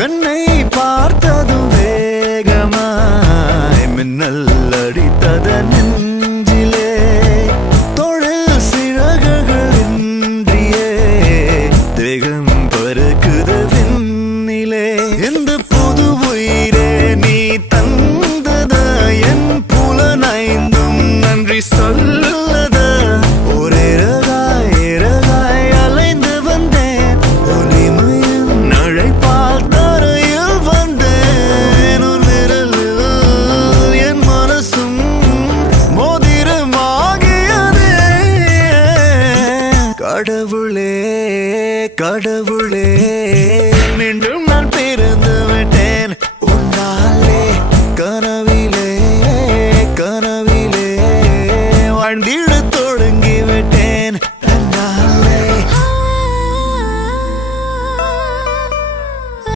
கண்ணை பார்த்ததும் வேகமாய் மின்னல் அடித்தத நெஞ்சிலே தொழில் சிறகுகள் இன்றியே தேகம் பறக்குது விண்ணிலே எந்த